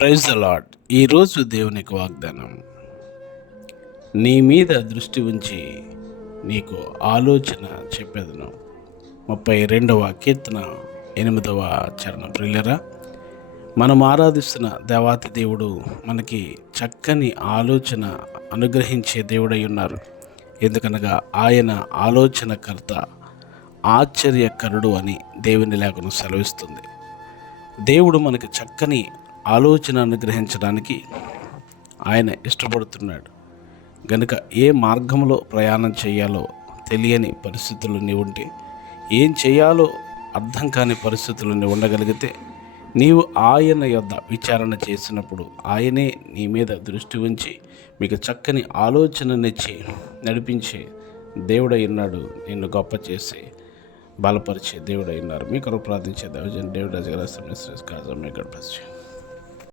Praise the lord. ఈరోజు దేవునికి వాగ్దానం, నీ మీద దృష్టి ఉంచి నీకు ఆలోచన చెప్పేదను. 32వ కీర్తన 8వ చరణం. ప్రియులరా, మనం ఆరాధిస్తున్న దేవాతి దేవుడు మనకి చక్కని ఆలోచన అనుగ్రహించే దేవుడై ఉన్నారు. ఎందుకనగా ఆయన ఆలోచనకర్త, ఆశ్చర్యకరుడు అని దేవుని లేఖనం సెలవిస్తుంది. దేవుడు మనకి చక్కని ఆలోచన అనుగ్రహించడానికి ఆయన ఇష్టపడుతున్నాడు. గనుక ఏ మార్గంలో ప్రయాణం చేయాలో తెలియని పరిస్థితులు నీవు ఉంటే, ఏం చేయాలో అర్థం కాని పరిస్థితులు నీవు ఉండగలిగితే, నీవు ఆయన యొద్ద విచారణ చేసినప్పుడు ఆయనే నీ మీద దృష్టి ఉంచి మీకు చక్కని ఆలోచననిచ్చి నడిపించే దేవుడై ఉన్నాడు. నిన్ను గొప్ప చేసి బలపరిచే దేవుడై ఉన్నారు. మీ కొరకు ప్రార్థించే దైవజన్ డేవిడ్ రాజు గారు.